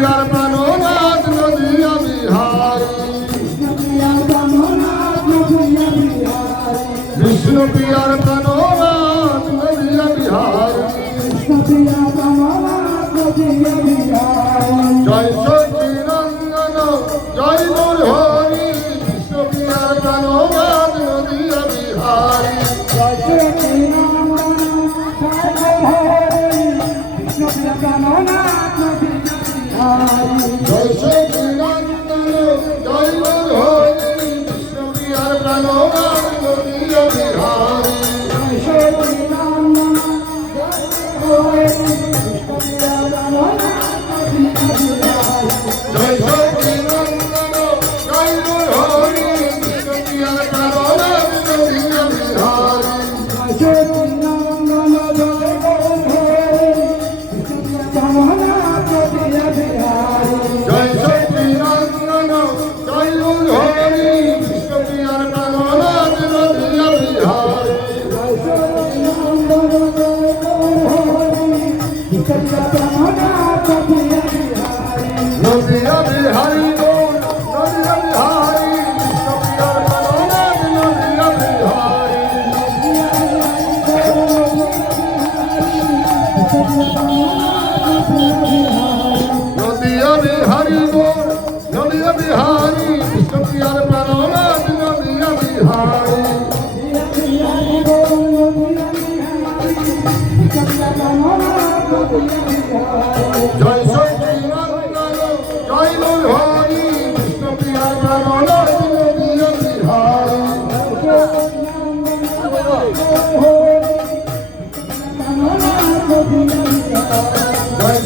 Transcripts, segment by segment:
প্রিয়ার প্রাণনাথ নদিয়া বিহারী বিষ্ণু প্রিয়ার প্রাণনাথ নদিয়া বিহারী জয় সচিনন্দন জয় মুরহরি বিষ্ণু প্রিয়ার প্রাণনাথ নদিয়া বিহারী জয় সচিনন্দন জয় মুরহরি বিষ্ণু প্রিয়ার প্রাণনাথ নদিয়া বিহারী জয় সচিনন্দন জয় মুরহরি বিষ্ণু প্রিয়ার প্রাণনাথ নদিয়া বিহারী জয় সচিনন্দন জয় মুরহরি বিষ্ণু প্রিয়ার প্রাণনাথ নদিয়া বিহারী নদিয়া বিহারী গৌর নদিয়া বিহারী বিষ্ণু প্রিয়ার প্রাণনাথ নদিয়া বিহারী নদিয়া বিহারী গৌর নদিয়া বিহারী বিষ্ণু প্রিয়ার প্রাণনাথ নদিয়া বিহারী জয় সচিনন্দন জয় মুরহরি বিষ্ণু প্রিয়ার প্রাণনাথ নদিয়া বিহারী জয়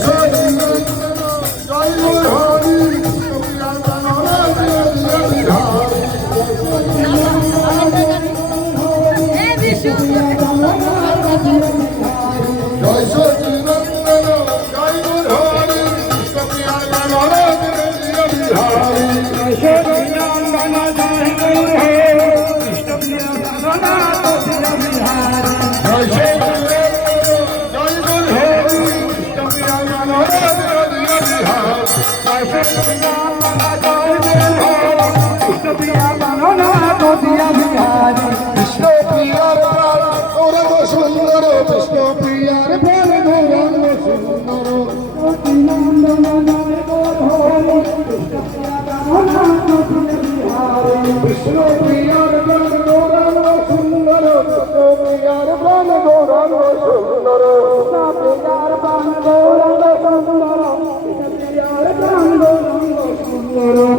সচিনন্দন জয় মুরহরি বিষ্ণু প্রিয়ার প্রাণনাথ নদিয়া বিহারী জয় সচিনন্দন জয় মুরহরি বিষ্ণু প্রিয়ার প্রাণনাথ নদিয়া বিহারী জয় সচিনন্দন জয় মুরহরি বিষ্ণু প্রিয়ার প্রাণনাথ নদিয়া বিহারী বিষ্ণু প্রিয়ার প্রাণ গৌরাঙ্গ সুন্দর বিষ্ণু প্রিয়ার প্রাণ গৌরাঙ্গ সুন্দর বিষ্ণু প্রিয়ার প্রাণ গৌরাঙ্গ সুন্দর বিষ্ণু প্রিয়ার প্রাণ গৌরাঙ্গ সুন্দর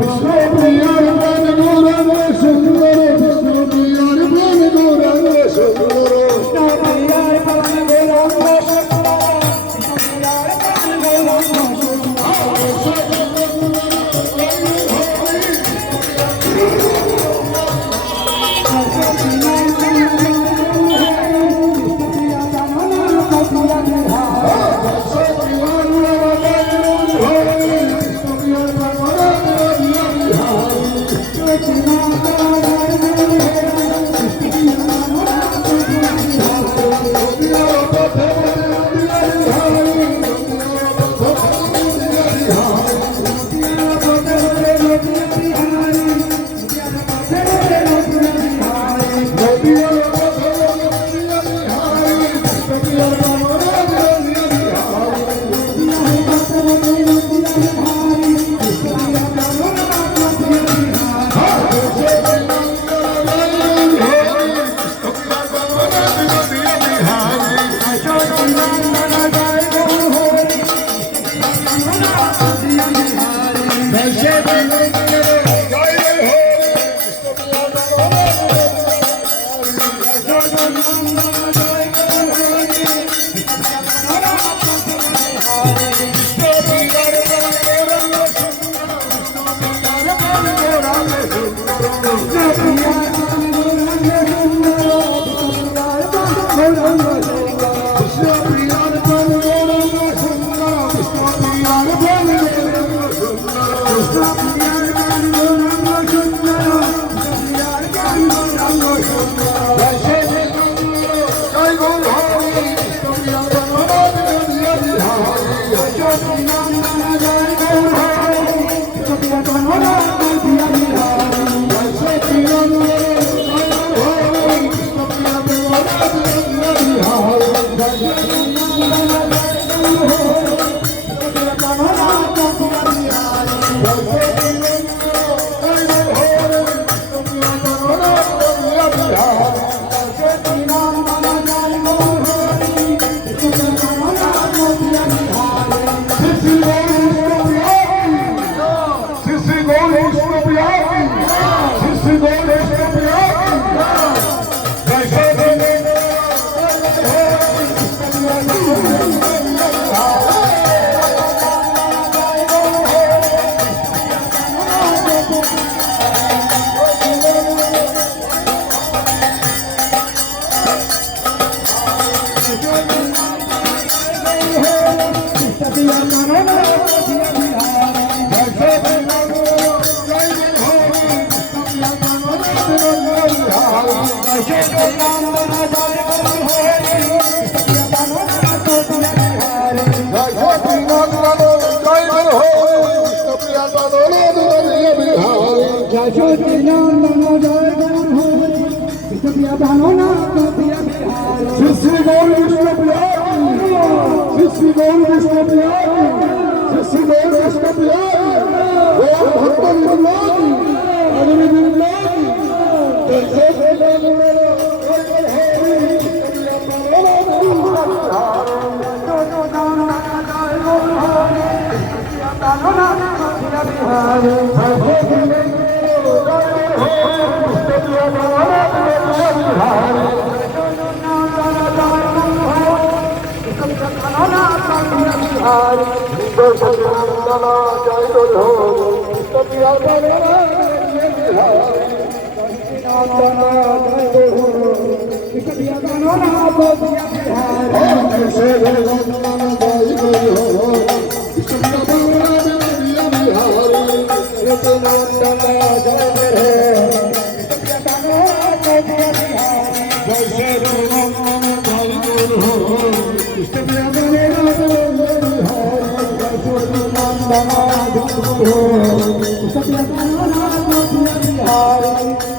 বিষ্ণু প্রিয়ার প্রাণ গৌরাঙ্গ সুন্দর বিষ্ণু প্রিয়ার প্রাণ গৌরাঙ্গ সুন্দর জয় Hare